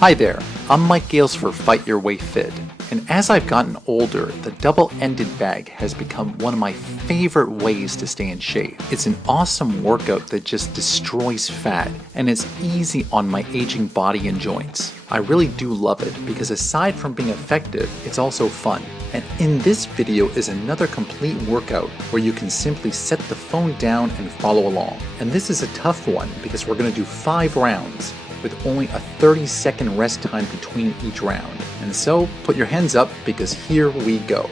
Hi there, I'm Mike Gales for Fight Your Way Fit, and as I've gotten older, the double-ended bag has become one of my favorite ways to stay in shape. It's an awesome workout that just destroys fat, and it's easy on my aging body and joints. I really do love it because aside from being effective, it's also fun. And in this video is another complete workout where you can simply set the phone down and follow along. And this is a tough one because we're going to do 5 rounds with only a 30-second rest time between each round. And so, put your hands up because here we go.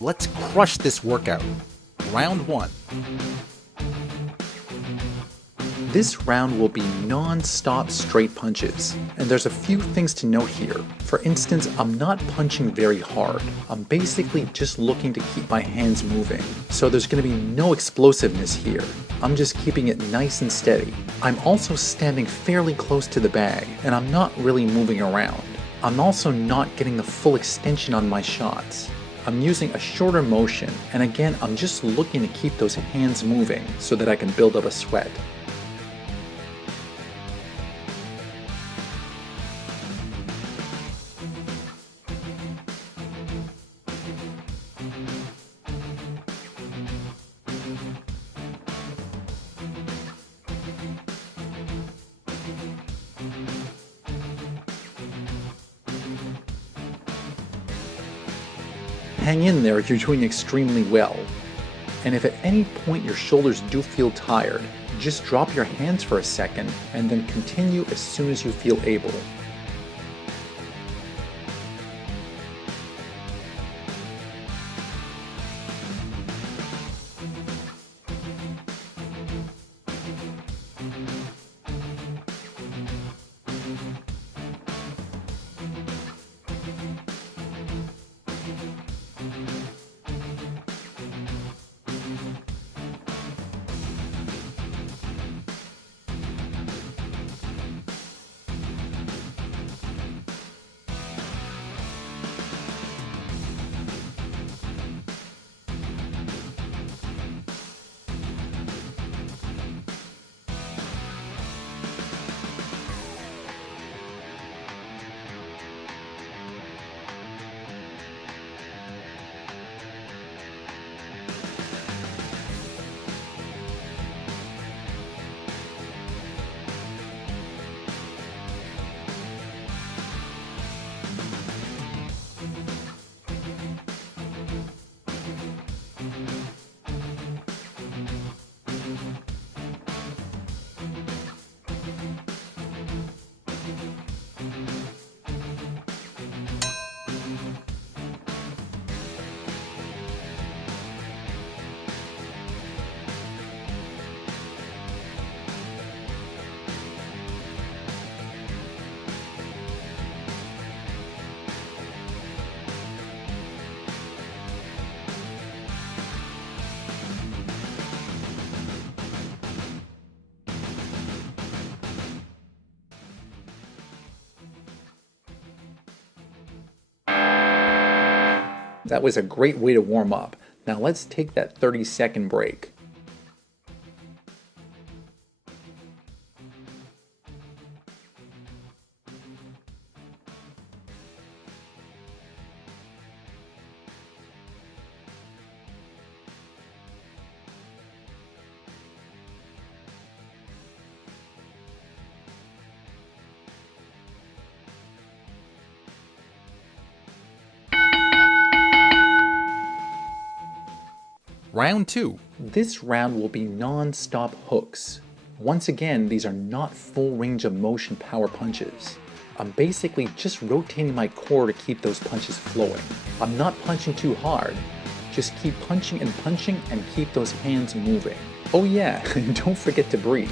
Let's crush this workout. Round 1. This round will be non-stop straight punches, and there's a few things to note here. For instance, I'm not punching very hard. I'm basically just looking to keep my hands moving, so there's going to be no explosiveness here. I'm just keeping it nice and steady. I'm also standing fairly close to the bag, and I'm not really moving around. I'm also not getting the full extension on my shots. I'm using a shorter motion, and again, I'm just looking to keep those hands moving so that I can build up a sweat. Hang in there, you're doing extremely well. And if at any point your shoulders do feel tired, just drop your hands for a second and then continue as soon as you feel able. That was a great way to warm up. Now let's take that 30-second break. Round 2. This round will be non-stop hooks. Once again, these are not full range of motion power punches. I'm basically just rotating my core to keep those punches flowing. I'm not punching too hard. Just keep punching and keep those hands moving. Oh yeah, and don't forget to breathe.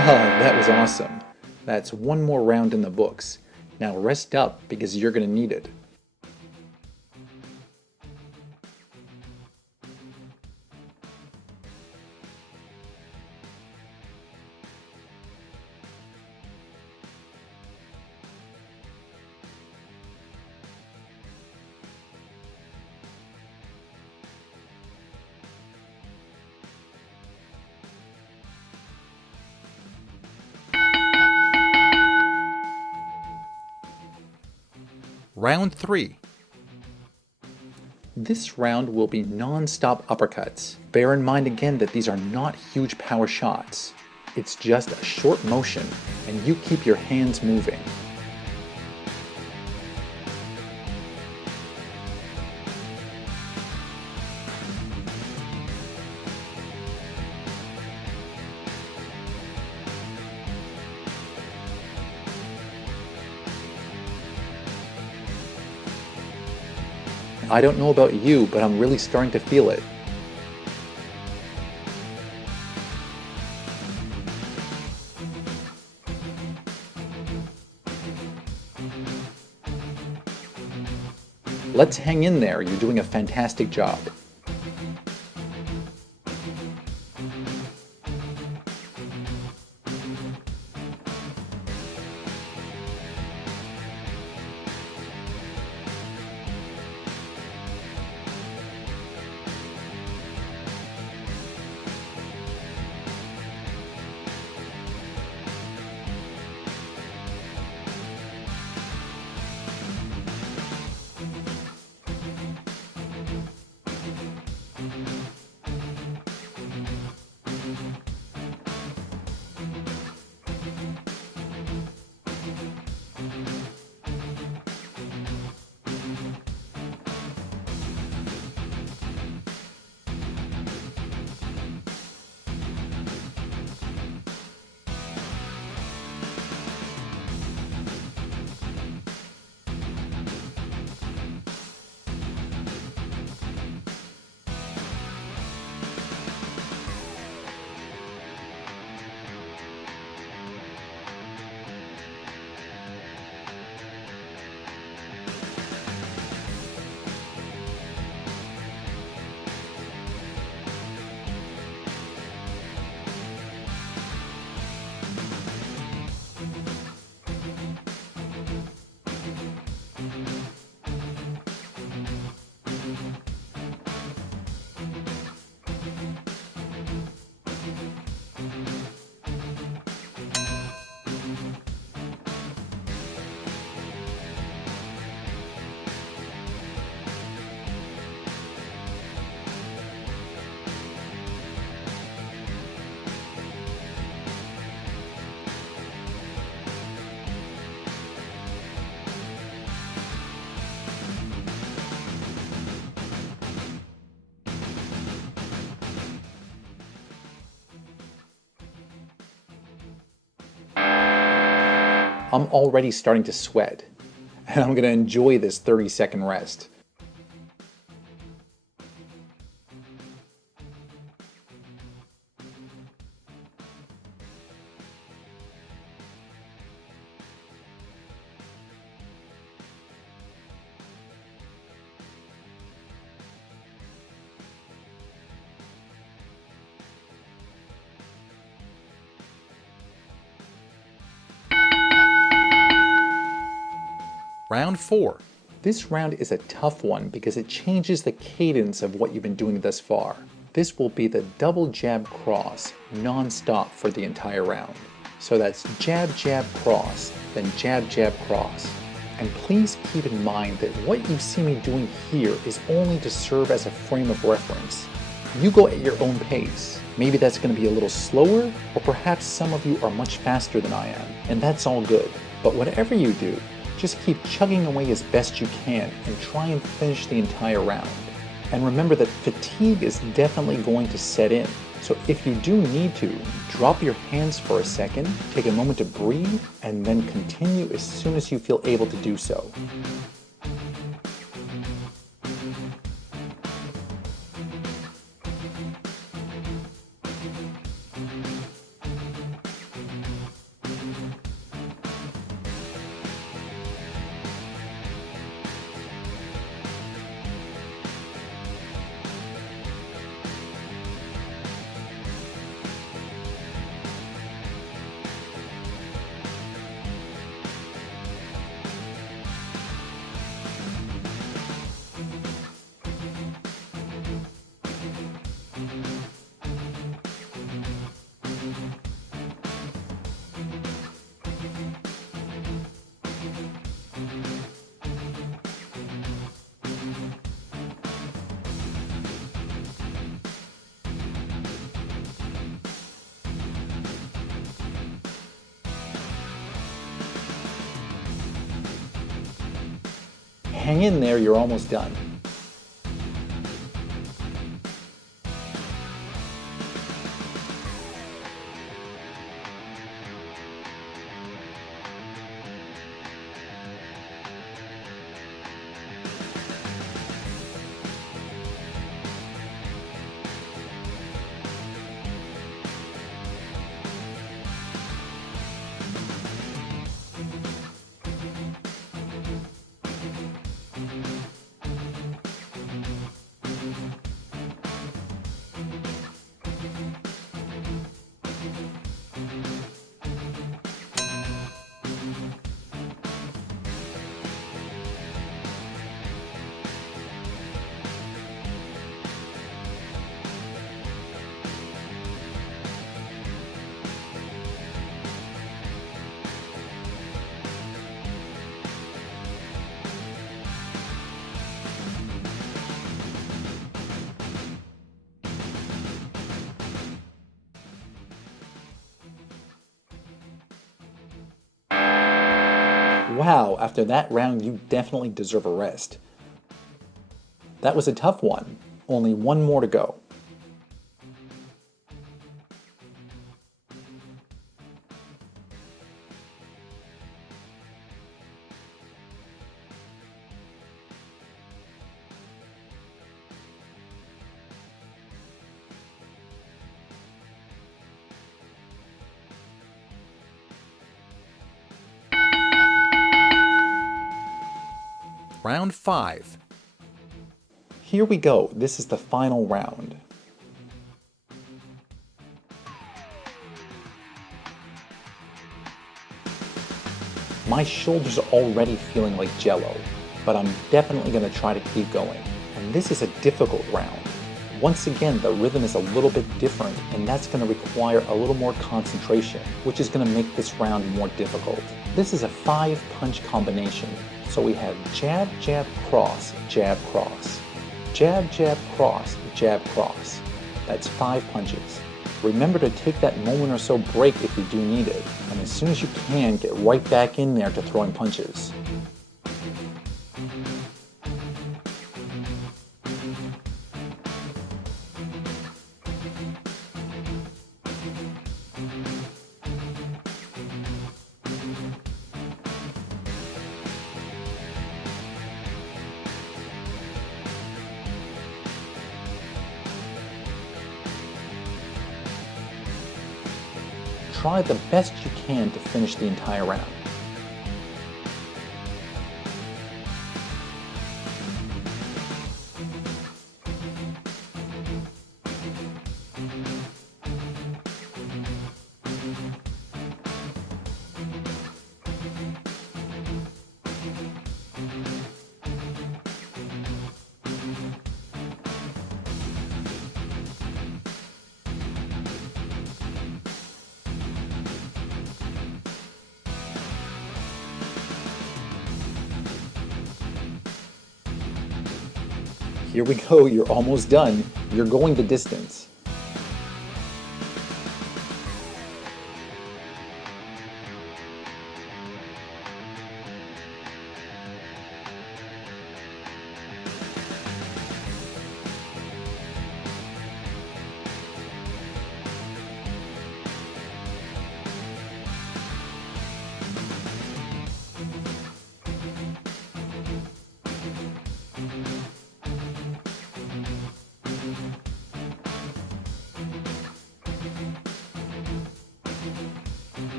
That was awesome. That's one more round in the books. Now rest up because you're going to need it. Round 3. This round will be non-stop uppercuts. Bear in mind again that these are not huge power shots. It's just a short motion, and you keep your hands moving. I don't know about you, but I'm really starting to feel it. Let's hang in there. You're doing a fantastic job. I'm already starting to sweat, and I'm going to enjoy this 30-second rest. Round 4. This round is a tough one because it changes the cadence of what you've been doing thus far. This will be the double jab cross non-stop for the entire round. So that's jab, jab, cross, then jab, jab, cross. And please keep in mind that what you see me doing here is only to serve as a frame of reference. You go at your own pace. Maybe that's going to be a little slower, or perhaps some of you are much faster than I am, and that's all good. But whatever you do, just keep chugging away as best you can and try and finish the entire round. And remember that fatigue is definitely going to set in. So if you do need to, drop your hands for a second, take a moment to breathe, and then continue as soon as you feel able to do so. Hang in there, you're almost done. Wow, after that round you definitely deserve a rest. That was a tough one. Only one more to go. Round 5. Here we go. This is the final round. My shoulders are already feeling like jello, but I'm definitely going to try to keep going. And this is a difficult round. Once again, the rhythm is a little bit different, and that's going to require a little more concentration, which is going to make this round more difficult. This is a 5-punch combination. So we have jab, jab, cross, jab, cross. Jab, jab, cross, jab, cross. That's 5 punches. Remember to take that moment or so break if you do need it, and as soon as you can, get right back in there to throwing punches. Try the best you can to finish the entire round. Here we go, you're almost done. You're going the distance.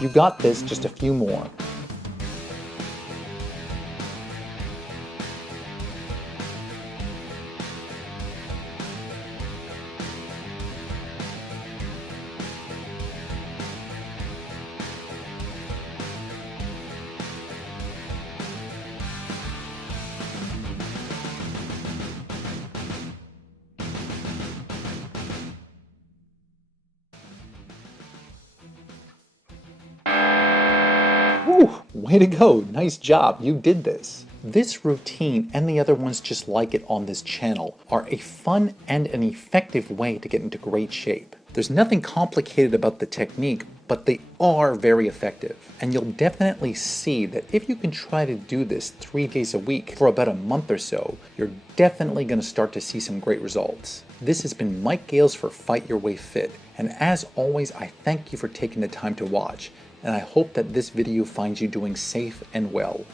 You got this, just a few more. Woo! Way to go! Nice job, you did this. This routine and the other ones just like it on this channel are a fun and an effective way to get into great shape. There's nothing complicated about the technique, but they are very effective. And you'll definitely see that if you can try to do this 3 days a week for about a month or so, you're definitely going to start to see some great results. This has been Mike Gales for Fight Your Way Fit, and as always, I thank you for taking the time to watch, and I hope that this video finds you doing safe and well.